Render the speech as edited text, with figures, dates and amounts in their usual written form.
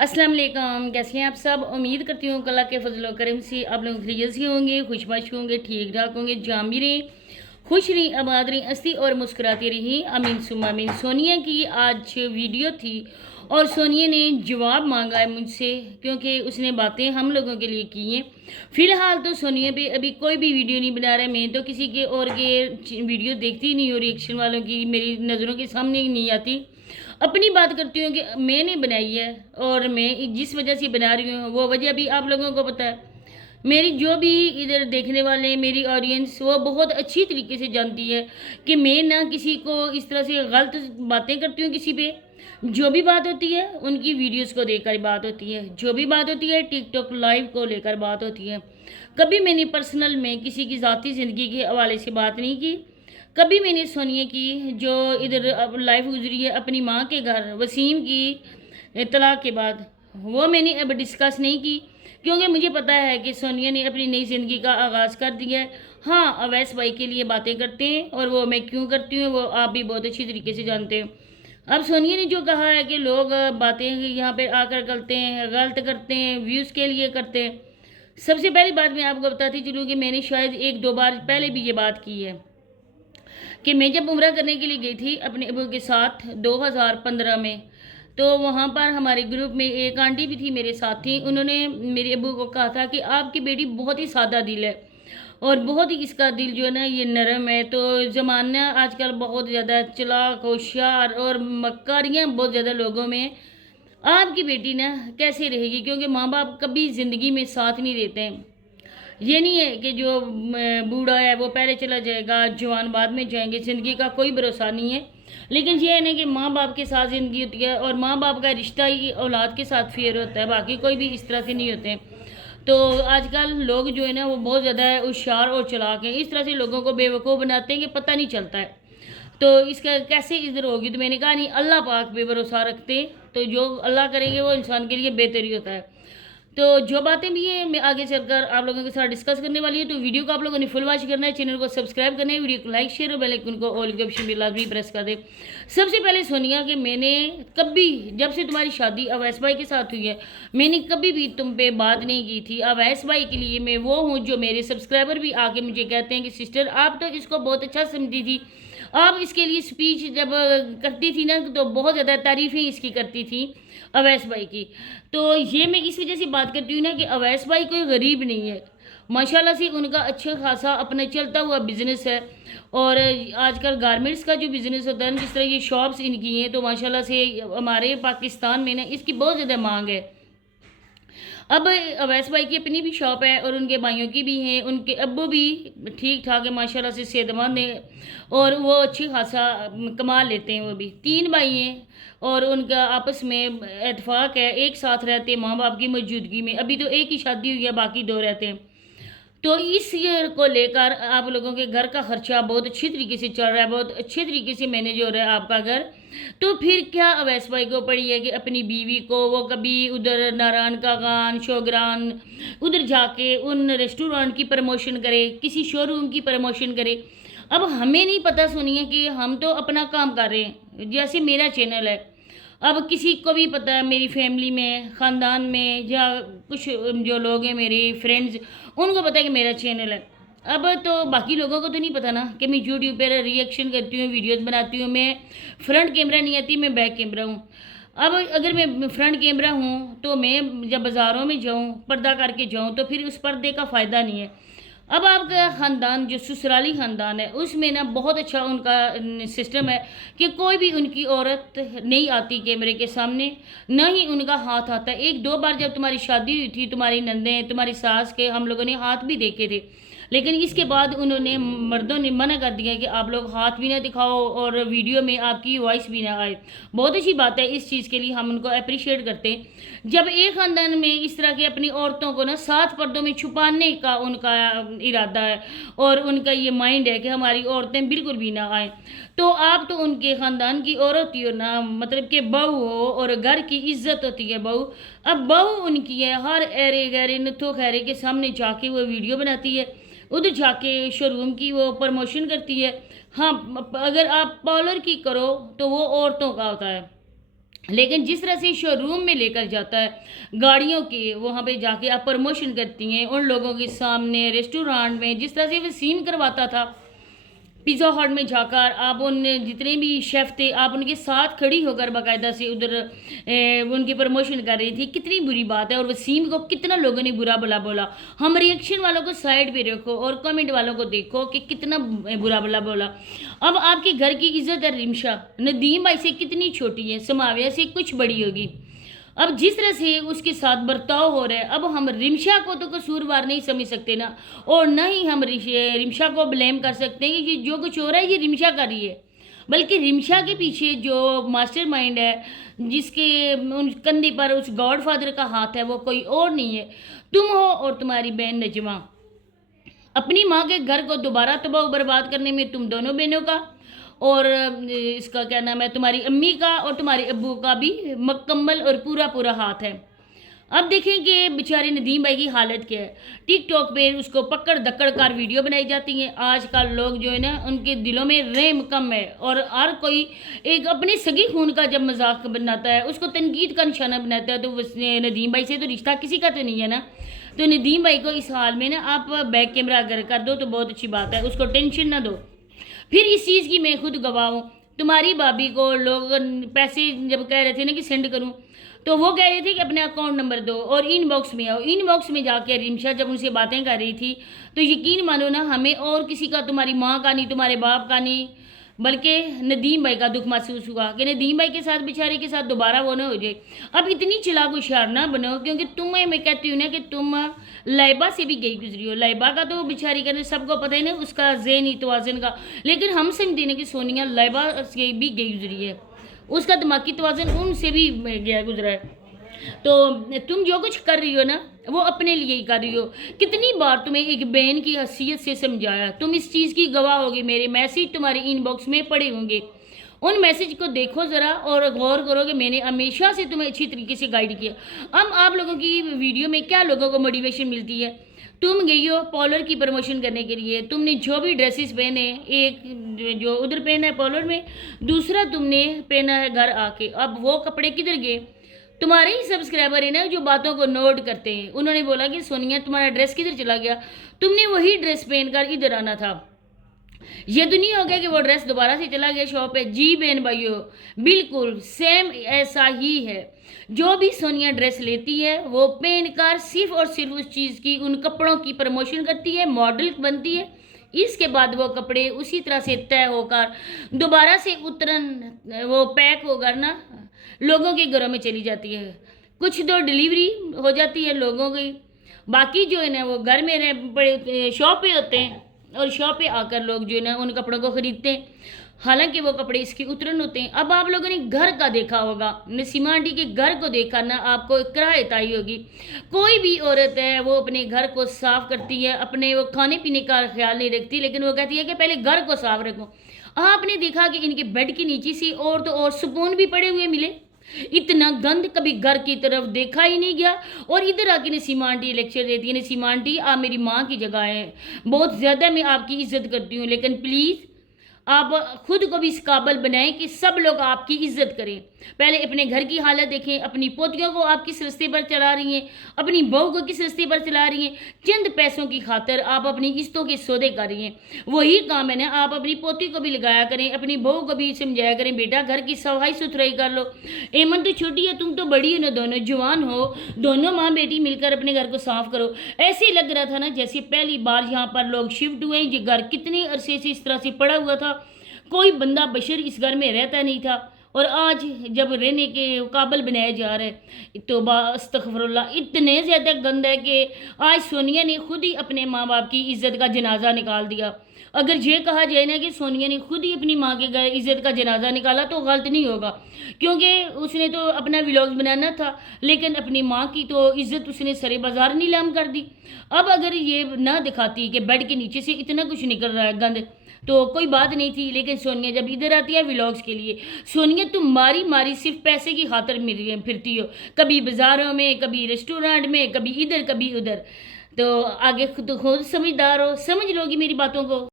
अस्सलाम वालेकुम, कैसे हैं आप सब। उम्मीद करती हूँ अल्लाह के फजल करम से आप लोग खैरियत से होंगे, खुशबाश होंगे, ठीक ठाक होंगे, जाम भी रहें, खुश रहीं, आबाद रहीं, हंसती और मुस्कुराती रही। अमीन सुमा अमीन। सोनिया की आज वीडियो थी और सोनिया ने जवाब मांगा है मुझसे, क्योंकि उसने बातें हम लोगों के लिए की हैं। फ़िलहाल तो सोनिया पे अभी कोई भी वीडियो नहीं बना रहा है। मैं तो किसी के और के वीडियो देखती ही नहीं हूँ, रिएक्शन वालों की मेरी नज़रों के सामने ही नहीं आती। अपनी बात करती हूँ कि मैंने बनाई है और मैं जिस वजह से बना रही हूँ वो वजह भी आप लोगों को पता है। मेरी जो भी इधर देखने वाले मेरी ऑडियंस वो बहुत अच्छी तरीके से जानती है कि मैं ना किसी को इस तरह से गलत बातें करती हूँ किसी पे। जो भी बात होती है उनकी वीडियोस को देखकर बात होती है, जो भी बात होती है टिकटॉक लाइव को लेकर बात होती है। कभी मैंने पर्सनल में किसी की ज़ाती ज़िंदगी के हवाले से बात नहीं की। कभी मैंने सोनिया की जो इधर अब लाइफ गुजरी है अपनी माँ के घर वसीम की तलाक के बाद, वो मैंने अब डिस्कस नहीं की, क्योंकि मुझे पता है कि सोनिया ने अपनी नई ज़िंदगी का आगाज़ कर दिया है। हाँ, अवैस भाई के लिए बातें करते हैं और वो मैं क्यों करती हूँ वो आप भी बहुत अच्छी तरीके से जानते हो। अब सोनिया ने जो कहा है कि लोग बातें यहाँ पे आकर करते हैं, गलत करते हैं, व्यूज़ के लिए करते हैं। सबसे पहली बात मैं आपको बताती चलूँ कि मैंने शायद एक दो बार पहले भी ये बात की है कि मैं जब उम्रा करने के लिए गई थी अपने अबू के साथ 2015 में, तो वहाँ पर हमारे ग्रुप में एक आंटी भी थी, मेरे साथ थी। उन्होंने मेरे अबू को कहा था कि आपकी बेटी बहुत ही सादा दिल है और बहुत ही इसका दिल जो है ना ये नरम है। तो ज़माना आजकल बहुत ज़्यादा चालाक होशियार और मक्कारियाँ बहुत ज़्यादा लोगों में। आपकी बेटी ना कैसे रहेगी, क्योंकि माँ बाप कभी ज़िंदगी में साथ नहीं देते हैं। ये नहीं है कि जो बूढ़ा है वो पहले चला जाएगा, जवान बाद में जाएंगे, ज़िंदगी का कोई भरोसा नहीं है। लेकिन ये है ना कि माँ बाप के साथ ज़िंदगी होती है और माँ बाप का रिश्ता ही औलाद के साथ फेयर होता है, बाकी कोई भी इस तरह से नहीं होते हैं। तो आजकल लोग जो है ना वो बहुत ज़्यादा होशियार और चालाक हैं, इस तरह से लोगों को बेवकूफ़ बनाते हैं कि पता नहीं चलता है। तो इसका कैसे इधर होगी, तो मैंने कहा नहीं, अल्लाह पाक पे भरोसा रखते, तो जो अल्लाह करेंगे वो इंसान के लिए बेहतर ही होता है। तो जो बातें भी हैं मैं आगे चलकर आप लोगों के साथ डिस्कस करने वाली हूँ। तो वीडियो को आप लोगों ने फुल वॉच करना है, चैनल को सब्सक्राइब करना है, वीडियो को लाइक शेयर और बेल आइकन को ऑल के ऑप्शन भी लाजमी प्रेस कर दे। सबसे पहले सोनिया कि मैंने कभी, जब से तुम्हारी शादी अवैस भाई के साथ हुई है, मैंने कभी भी तुम पे बात नहीं की थी। अवैस भाई के लिए मैं वो हूँ जो मेरे सब्सक्राइबर भी आके मुझे कहते हैं कि सिस्टर आप तो इसको बहुत अच्छा समझी थी, आप इसके लिए स्पीच जब करती थी ना तो बहुत ज़्यादा तारीफ़ें इसकी करती थी अवैस भाई की। तो ये मैं इस वजह से बात करती हूँ ना कि अवैस भाई कोई गरीब नहीं है, माशाल्लाह से उनका अच्छा खासा अपना चलता हुआ बिजनेस है। और आजकल गारमेंट्स का जो बिज़नेस होता है ना, जिस तरह ये शॉप्स इनकी हैं, तो माशाल्लाह से हमारे पाकिस्तान में ना इसकी बहुत ज़्यादा मांग है। अब अवैस भाई की अपनी भी शॉप है और उनके भाइयों की भी है, उनके अब्बू भी ठीक ठाक है, माशाल्लाह से सेहतमंद है और वो अच्छी खासा कमा लेते हैं। वो भी तीन भाई हैं और उनका आपस में इत्तेफाक है, एक साथ रहते हैं माँ बाप की मौजूदगी में। अभी तो एक ही शादी हुई है, बाकी दो रहते हैं। तो इस ईयर को लेकर आप लोगों के घर का खर्चा बहुत अच्छी तरीके से चल रहा है, बहुत अच्छे तरीके से मैनेज हो रहा है आपका घर। तो फिर क्या अवैस भाई को पड़ी है कि अपनी बीवी को वो कभी उधर नारायण का गान शोग्रान उधर जाके उन रेस्टोरेंट की प्रमोशन करे, किसी शोरूम की प्रमोशन करे। अब हमें नहीं पता सुनिए कि हम तो अपना काम कर रहे हैं, जैसे मेरा चैनल है। अब किसी को भी पता है मेरी फैमिली में, ख़ानदान में, या कुछ जो लोग हैं मेरे फ्रेंड्स, उनको पता है कि मेरा चैनल है। अब तो बाकी लोगों को तो नहीं पता ना कि मैं यूट्यूब पर रिएक्शन करती हूँ, वीडियोस बनाती हूँ। मैं फ्रंट कैमरा नहीं आती, मैं बैक कैमरा हूँ। अब अगर मैं फ्रंट कैमरा हूँ तो मैं जब बाज़ारों में जाऊँ पर्दा करके जाऊँ तो फिर उस पर्दे का फ़ायदा नहीं है। अब आपका ख़ानदान जो ससुराली ख़ानदान है उसमें ना बहुत अच्छा उनका सिस्टम है कि कोई भी उनकी औरत नहीं आती कैमरे के सामने, ना ही उनका हाथ आता है। एक दो बार जब तुम्हारी शादी हुई थी, तुम्हारी नंदें तुम्हारी सास के हम लोगों ने हाथ भी देखे थे, लेकिन इसके बाद उन्होंने मर्दों ने मना कर दिया कि आप लोग हाथ भी ना दिखाओ और वीडियो में आपकी वॉइस भी ना आए। बहुत अच्छी बात है, इस चीज़ के लिए हम उनको अप्रिशिएट करते हैं। जब एक ख़ानदान में इस तरह की अपनी औरतों को ना सात पर्दों में छुपाने का उनका इरादा है और उनका ये माइंड है कि हमारी औरतें बिल्कुल भी ना आए, तो आप तो उनके ख़ानदान की औरत ही हो ना, मतलब कि बहू हो और घर की इज्जत होती है बहू। अब बहू उनकी है, हर एरे गहरे नथो खैरे के सामने जाके वो वीडियो बनाती है, उधर जाके शोरूम की वो प्रमोशन करती है। हाँ, अगर आप पार्लर की करो तो वो औरतों का होता है, लेकिन जिस तरह से शोरूम में लेकर जाता है गाड़ियों के, वहाँ पे जाके आप प्रमोशन करती हैं उन लोगों के सामने, रेस्टोरेंट में जिस तरह से वसीम करवाता था, पिज़्ज़ा हट में जाकर आप उन जितने भी शेफ़ थे आप उनके साथ खड़ी होकर बाकायदा से उधर उनकी प्रमोशन कर रही थी। कितनी बुरी बात है। और वसीम को कितना लोगों ने बुरा भला बोला। हम रिएक्शन वालों को साइड पे रखो और कमेंट वालों को देखो कि कितना बुरा भला बोला। अब आपके घर की इज्जत है रिमशा, नदीम भाई से कितनी छोटी है, समाविया से कुछ बड़ी होगी। अब जिस तरह से उसके साथ बर्ताव हो रहा है, अब हम रिमशा को तो कसूरवार नहीं समझ सकते ना, और न ही हम रिमशा को ब्लेम कर सकते हैं कि जो कुछ हो रहा है ये रिमशा कर रही है। बल्कि रिमशा के पीछे जो मास्टरमाइंड है, जिसके उन कंधे पर उस गॉडफादर का हाथ है, वो कोई और नहीं है, तुम हो और तुम्हारी बहन नजमा। अपनी माँ के घर को दोबारा तबाह बर्बाद करने में तुम दोनों बहनों का और इसका क्या नाम है, तुम्हारी अम्मी का और तुम्हारे अब्बू का भी मुकम्मल और पूरा पूरा हाथ है। अब देखें कि बेचारे नदीम भाई की हालत क्या है। टिकटॉक पे उसको पकड़ धक्कड़ कर वीडियो बनाई जाती हैं। आजकल लोग जो है ना, उनके दिलों में रहम कम है, और हर कोई एक अपने सगी खून का जब मजाक बनाता है, उसको तनकीद का निशाना बनाता है, तो नदीम भाई से तो रिश्ता किसी का तो नहीं है ना। तो नदीम भाई को इस हाल में ना आप बैक कैमरा अगर कर दो तो बहुत अच्छी बात है, उसको टेंशन ना दो। फिर इस चीज़ की मैं खुद गवाह हूँ। तुम्हारी भाभी को लोग पैसे जब कह रहे थे ना कि सेंड करूँ, तो वो कह रही थी कि अपने अकाउंट नंबर दो और इनबॉक्स में आओ। इनबॉक्स में जाके रिमशा जब उनसे बातें कर रही थी, तो यकीन मानो ना, हमें और किसी का, तुम्हारी माँ का नहीं, तुम्हारे बाप का नहीं, बल्कि नदीम भाई का दुख महसूस हुआ कि नदीम भाई के साथ, बेचारे के साथ दोबारा वो ना हो जाए। अब इतनी चालाक होशियार ना बनो, क्योंकि तुम्हें मैं कहती हूँ ना कि तुम लाइबा से भी गई गुजरी हो। लाइबा का तो बेचारी का सबको पता है ना, उसका ज़हनी तवाज़ुन का, लेकिन हम समझते हैं कि सोनिया लाइबा से भी गई गुजरी है, उसका दिमागी तवाज़ुन उनसे भी गया गुजरा है। तो तुम जो कुछ कर रही हो ना, वो अपने लिए ही कर रही हो। कितनी बार तुम्हें एक बहन की हैसियत से समझाया, तुम इस चीज़ की गवाह होगी। मेरे मैसेज तुम्हारे इनबॉक्स में पड़े होंगे, उन मैसेज को देखो ज़रा और गौर करो कि मैंने हमेशा से तुम्हें अच्छी तरीके से गाइड किया। अब आप लोगों की वीडियो में क्या लोगों को मोटिवेशन मिलती है? तुम गई हो पॉलर की प्रमोशन करने के लिए, तुमने जो भी ड्रेसेस पहने, एक जो उधर पहना है पॉलर में, दूसरा तुमने पहना है घर आके। अब वो कपड़े किधर गए? तुम्हारे ही सब्सक्राइबर है ना जो बातों को नोट करते हैं, उन्होंने बोला कि सोनिया तुम्हारा ड्रेस किधर चला गया, तुमने वही ड्रेस पहनकर इधर आना था। ये तो नहीं हो गया कि वो ड्रेस दोबारा से चला गया शॉप पे। जी बहन भाइयों, बिल्कुल सेम ऐसा ही है। जो भी सोनिया ड्रेस लेती है वो पहनकर सिर्फ और सिर्फ उस चीज़ की, उन कपड़ों की प्रमोशन करती है, मॉडल बनती है। इसके बाद वो कपड़े उसी तरह से तय होकर दोबारा से उतरन, वो पैक होकर ना लोगों के घरों में चली जाती है। कुछ तो डिलीवरी हो जाती है लोगों की, बाकी जो है ना वो घर में रह बड़े शॉप पे होते हैं, और शॉप पे आकर लोग जो है ना उन कपड़ों को ख़रीदते हैं, हालांकि वो कपड़े इसके उतरन होते हैं। अब आप लोगों ने घर का देखा होगा, नसीमा आंटी के घर को देखा ना, आपको कराहत आई होगी। कोई भी औरत है वो अपने घर को साफ करती है, अपने वो खाने पीने का ख्याल नहीं रखती, लेकिन वो कहती है कि पहले घर को साफ रखो। आपने देखा कि इनके बेड के नीचे से और तो और सुकून भी पड़े हुए मिले। इतना गंद कभी घर की तरफ देखा ही नहीं गया। और इधर आके नसीमा आंटी लेक्चर देती है। नसीमा आंटी आप मेरी माँ की जगह है, बहुत ज़्यादा मैं आपकी इज्जत करती हूँ, लेकिन प्लीज़ आप खुद को भी इस काबिल बनाएं कि सब लोग आपकी इज्जत करें। पहले अपने घर की हालत देखें, अपनी पोतियों को आप किस रास्ते पर चला रही हैं, अपनी बहू को किस रास्ते पर चला रही हैं। चंद पैसों की खातिर आप अपनी इज्जतों के सौदे कर रही हैं। वही काम है ना, आप अपनी पोती को भी लगाया करें, अपनी बहू को भी समझाया करें, बेटा घर की सफाई सुथराई कर लो। एमन तो छोटी है, तुम तो बड़ी हो ना, दोनों जवान हो, दोनों माँ बेटी मिलकर अपने घर को साफ करो। ऐसे लग रहा था ना जैसे पहली बार यहाँ पर लोग शिफ्ट हुए। ये घर कितने अरसे से इस तरह से पड़ा हुआ था, कोई बंदा बशर इस घर में रहता नहीं था, और आज जब रहने के काबिल बनाया जा रहा है, तौबा अस्तगफिरुल्लाह, इतने ज़्यादा गंद है कि आज सोनिया ने खुद ही अपने माँ बाप की इज़्ज़त का जनाजा निकाल दिया। अगर ये कहा जाए ना कि सोनिया ने खुद ही अपनी माँ के घर इज़्ज़त का जनाजा निकाला तो गलत नहीं होगा, क्योंकि उसने तो अपना व्लॉग बनाना था, लेकिन अपनी माँ की तो इज़्ज़त उसने सरे बाजार नीलाम कर दी। अब अगर ये ना दिखाती कि बेड के नीचे से इतना कुछ निकल रहा है गंद, तो कोई बात नहीं थी। लेकिन सोनिया जब इधर आती है व्लॉग्स के लिए, सोनिया तुम मारी मारी सिर्फ पैसे की खातिर मिल फिरती हो, कभी बाज़ारों में, कभी रेस्टोरेंट में, कभी इधर कभी उधर। तो आगे खुद समझदार हो, समझ लोगी मेरी बातों को।